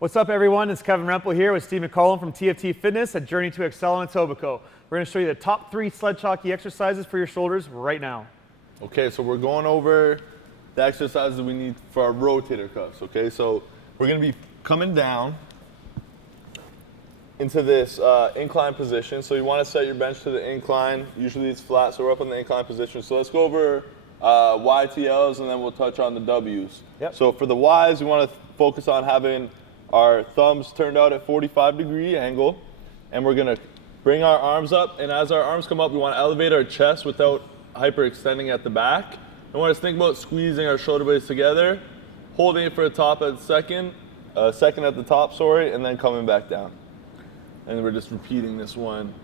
What's up, everyone? It's Kevin Rempel here with Steve McCollum from TFT Fitness at Journey to Excel in Etobicoke. We're going to show you the top 3 sledge hockey exercises for your shoulders right now. Okay, so we're going over the exercises we need for our rotator cuffs. Okay, so we're going to be coming down into this incline position. So you want to set your bench to the incline. Usually it's flat, so we're up in the incline position. So let's go over YTLs and then we'll touch on the Ws. Yep. So for the Ys, we want to focus on having our thumbs turned out at 45-degree angle, and we're gonna bring our arms up, and as our arms come up, we wanna elevate our chest without hyperextending at the back. I want us to think about squeezing our shoulder blades together, holding it for a top at second at the top, sorry, and then coming back down. And we're just repeating this one,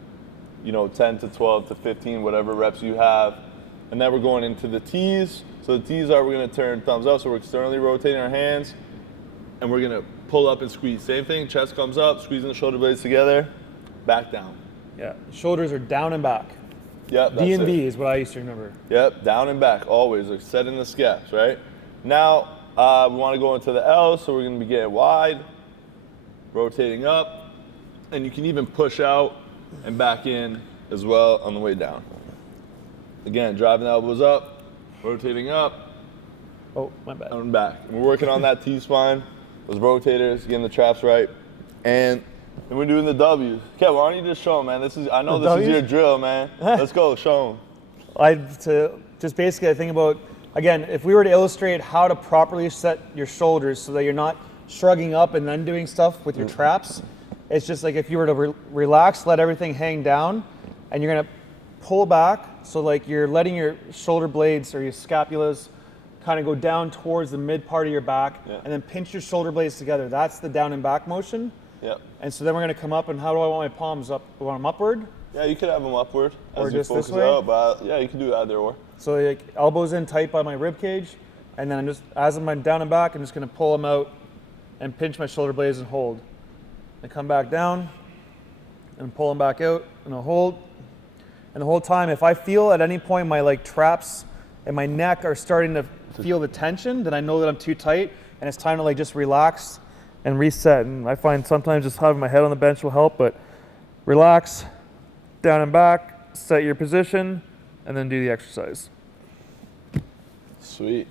10 to 12 to 15, whatever reps you have. And then we're going into the T's. So the T's are, we're gonna turn thumbs up, so we're externally rotating our hands, and we're gonna pull up and squeeze. Same thing, chest comes up, squeezing the shoulder blades together, back down. Yeah, shoulders are down and back. Yep, that's D&B is what I used to remember. Yep, down and back, always, like setting the scaps, right? Now, we wanna go into the L's, so we're gonna be getting wide, rotating up, and you can even push out and back in as well on the way down. Again, driving the elbows up, rotating up, Oh, my bad. and back. And we're working on that T-spine, those rotators, getting the traps right, and we're doing the W's. Okay, why don't you just show them, man? I know this is your drill, man. Let's go, show them. Just basically, I think about, again, if we were to illustrate how to properly set your shoulders so that you're not shrugging up and then doing stuff with your traps, it's just like if you were to relax, let everything hang down, and you're gonna pull back, so like you're letting your shoulder blades or your scapulas kind of go down towards the mid part of your back, and then pinch your shoulder blades together. That's the down and back motion. Yep. And so then we're gonna come up, and how do I want my palms up? I want them upward? Yeah, you could have them upward Or as you just this focus way? out, but yeah, you can do either or. So like elbows in tight by my rib cage, and then I'm just, as I'm down and back, I'm just gonna pull them out and pinch my shoulder blades and hold. And come back down, and pull them back out, and I'll hold. And the whole time, if I feel at any point my traps and my neck are starting to feel the tension, then I know that I'm too tight, and it's time to just relax and reset. And I find sometimes just having my head on the bench will help, but relax, down and back, set your position, and then do the exercise. Sweet.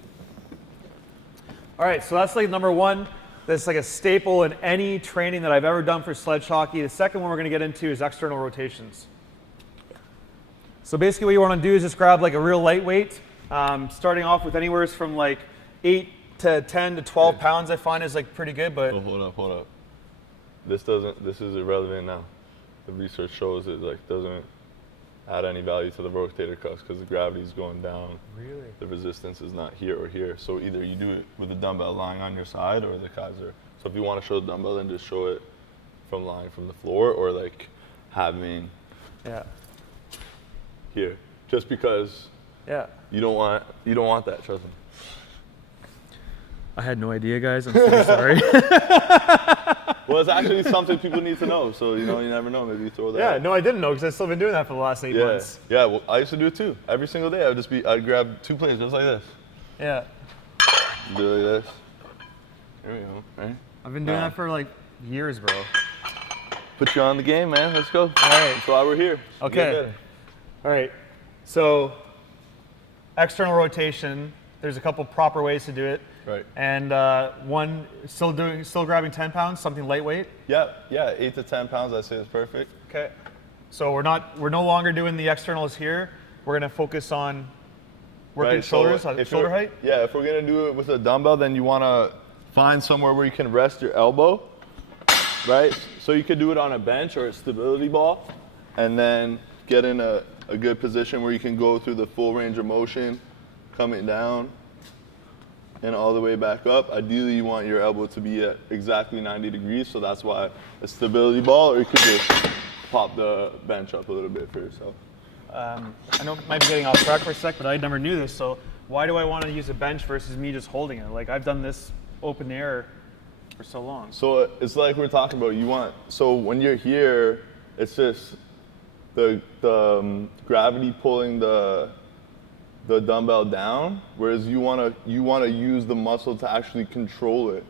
All right, so that's number 1. That's a staple in any training that I've ever done for sledge hockey. The second one we're gonna get into is external rotations. So basically what you wanna do is just grab a real lightweight, starting off with anywhere from 8 to 10 to 12 pounds I find is pretty good, but. Oh, hold up. This is irrelevant now. The research shows it doesn't add any value to the rotator cuffs because the gravity is going down. Really? The resistance is not here or here. So either you do it with the dumbbell lying on your side or the Kaiser. So if you want to show the dumbbell, then just show it from lying from the floor or having here. Just because you don't want that, trust me. I had no idea, guys. I'm so sorry. Well, it's actually something people need to know. So, you never know. Maybe you throw that out. No, I didn't know because I've still been doing that for the last 8 months. Yeah, well, I used to do it too. Every single day, I'd grab 2 plates just like this. Yeah. Do it like this. There we go, right? I've been doing that for years, bro. Put you on the game, man. Let's go. All right. That's why we're here. Okay. All right. So, external rotation, there's a couple proper ways to do it. Right. And one, still grabbing 10 pounds, something lightweight. Yeah, 8 to 10 pounds, I'd say is perfect. Okay. So we're no longer doing the externals here. We're gonna focus on working shoulders, shoulder height. Yeah, if we're gonna do it with a dumbbell, then you wanna find somewhere where you can rest your elbow, right? So you could do it on a bench or a stability ball, and then get in a good position where you can go through the full range of motion, coming down, and all the way back up. Ideally, you want your elbow to be at exactly 90 degrees, so that's why a stability ball, or you could just pop the bench up a little bit for yourself. I know I might be getting off track for a sec, but I never knew this, so why do I want to use a bench versus me just holding it? I've done this open air for so long. So it's like we're talking about, so when you're here, it's just the gravity pulling the dumbbell down, whereas you wanna use the muscle to actually control it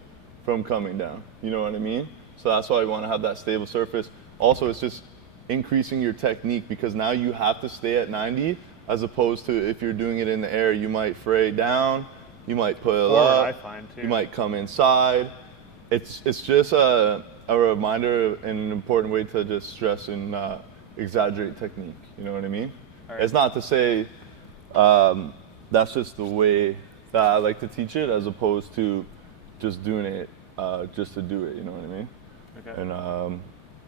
from coming down. You know what I mean? So that's why you want to have that stable surface. Also, it's just increasing your technique, because now you have to stay at 90, as opposed to if you're doing it in the air, you might fray down, you might pull up, I find too. you might come inside. It's just a reminder and an important way to just stress and exaggerate technique. You know what I mean? Right. It's not to say that's just the way that I like to teach it, as opposed to just doing it just to do it. You know what I mean? Okay. And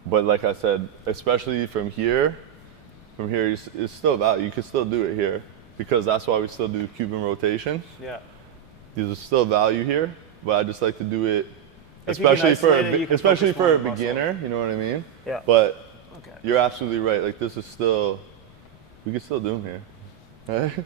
but like I said, especially from here, it's still value. You can still do it here, because that's why we still do Cuban rotation. Yeah. There's still value here, but I just like to do it, If you can especially for isolate it, you can especially focus more for a on muscle. beginner. You know what I mean? Yeah. But Okay. you're absolutely right. Like, this is still, we can still do them here. Right?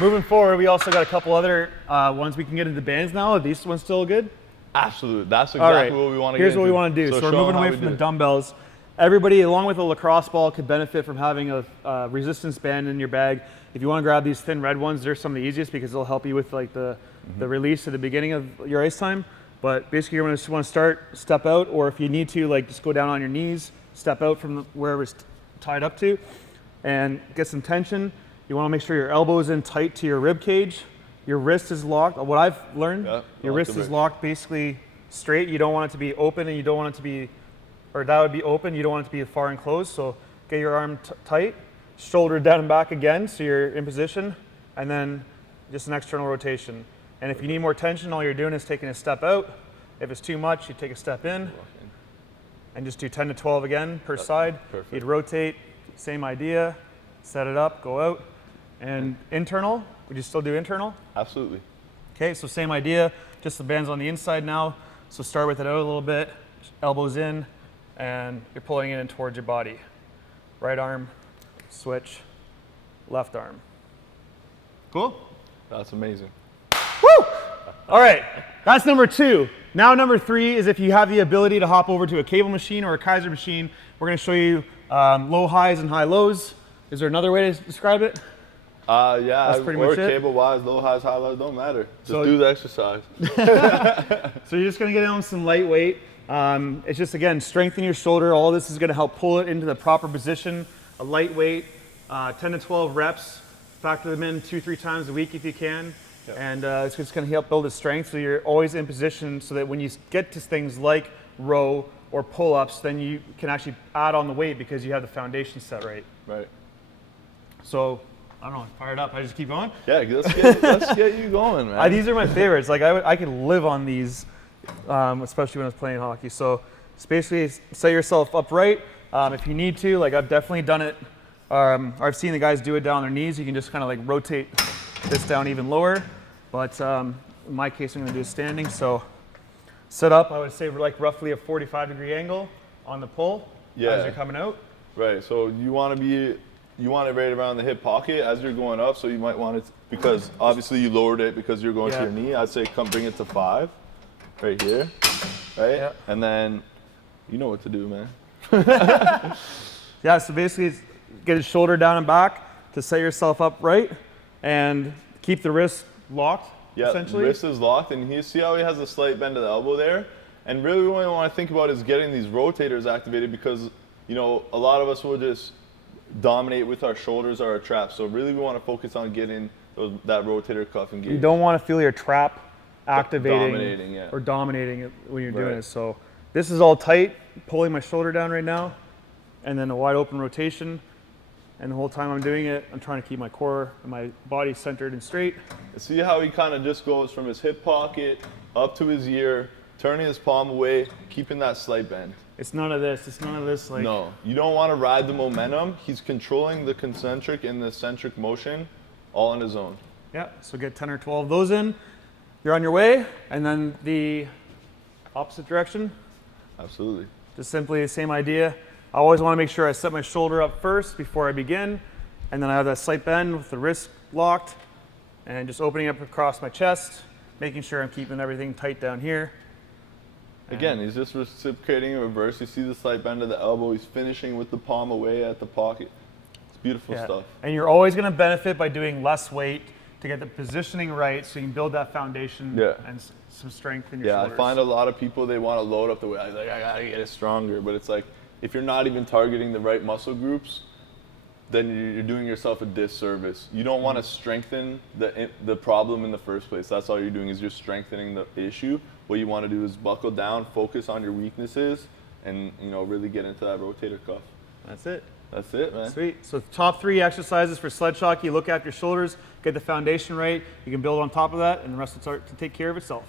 Moving forward, we also got a couple other ones we can get into bands now. Are these ones still good? Absolutely. That's All exactly right. what we want to Here's get what we into. want to do. So we're show moving them how away we from do the it. dumbbells. Everybody, along with a lacrosse ball, could benefit from having a resistance band in your bag. If you want to grab these thin red ones, they're some of the easiest, because they'll help you with like the release at the beginning of your ice time. But basically, you're going to want to start, step out, or if you need to, like, just go down on your knees, step out from wherever it's tied up to, and get some tension. You want to make sure your elbow is in tight to your rib cage. Your wrist is locked. What I've learned, your wrist is locked basically straight. You don't want it to be open, and you don't want it to be, or that would be open. You don't want it to be far enclosed. So get your arm tight, shoulder down and back again, so you're in position, and then just an external rotation. And if you need more tension, all you're doing is taking a step out. If it's too much, you take a step in, and just do 10 to 12 again per side. Perfect. You'd rotate, same idea, set it up, go out. And internal, would you still do internal? Absolutely. Okay, so same idea, just the band's on the inside now. So start with it out a little bit, elbows in, and you're pulling it in towards your body. Right arm, switch, left arm. Cool? That's amazing. Woo! All right, that's number 2. Now number 3 is if you have the ability to hop over to a cable machine or a Kaiser machine. We're gonna show you low highs and high lows. Is there another way to describe it? Yeah, That's pretty or much it. cable wise, low highs, high lows, don't matter. Just So- do the exercise. So you're just gonna get on some lightweight. It's just, again, strengthen your shoulder. All this is gonna help pull it into the proper position. A lightweight, 10 to 12 reps. Factor them in 2-3 times a week if you can. Yep. And it's just gonna help build the strength, so you're always in position, so that when you get to things like row or pull-ups, then you can actually add on the weight because you have the foundation set right. Right. So, I don't know, fired up. I just keep going? Yeah, let's get you going, man. These are my favorites. Like I could live on these, especially when I was playing hockey. So just basically set yourself upright. If you need to, like I've definitely done it. I've seen the guys do it down on their knees. You can just kind of like rotate this down even lower. But in my case, I'm going to do standing. So set up, I would say like roughly a 45-degree angle on the pull as you're coming out. Right. So you want it right around the hip pocket as you're going up. So you might want it, because obviously you lowered it because you're going to your knee. I'd say bring it to 5, right here, right? Yeah. And then you know what to do, man. Yeah. So basically, get his shoulder down and back to set yourself up right, and keep the wrist locked. Yeah. Essentially. Wrist is locked, and you see how he has a slight bend to the elbow there. And really, what you want to think about is getting these rotators activated, because a lot of us will just dominate with our shoulders or our traps. So really, we want to focus on getting that rotator cuff engaged. You don't want to feel your trap activating Dominating, or dominating it when you're doing Right. it. So this is all tight, pulling my shoulder down right now, and then a wide open rotation. And the whole time I'm doing it, I'm trying to keep my core and my body centered and straight. See how he kind of just goes from his hip pocket up to his ear, turning his palm away, keeping that slight bend. It's none of this. It's none of this. Like, No, you don't want to ride the momentum. He's controlling the concentric and the centric motion all on his own. Yeah. So get 10 or 12 of those in. You're on your way, and then the opposite direction. Absolutely. Just simply the same idea. I always want to make sure I set my shoulder up first before I begin, and then I have that slight bend with the wrist locked, and just opening up across my chest, making sure I'm keeping everything tight down here. Again, he's just reciprocating in reverse. You see the slight bend of the elbow. He's finishing with the palm away at the pocket. It's beautiful stuff. And you're always going to benefit by doing less weight to get the positioning right so you can build that foundation Yeah. and some strength in your Yeah, shoulders. I find a lot of people, they want to load up the weight. Like, I gotta get it stronger. But it's like, if you're not even targeting the right muscle groups, then you're doing yourself a disservice. You don't want to strengthen the problem in the first place. That's all you're doing, is you're strengthening the issue. What you want to do is buckle down, focus on your weaknesses, and really get into that rotator cuff. That's it. That's it, man. Sweet. So top 3 exercises for sledge hockey. Look after your shoulders, get the foundation right. You can build on top of that, and the rest will start to take care of itself.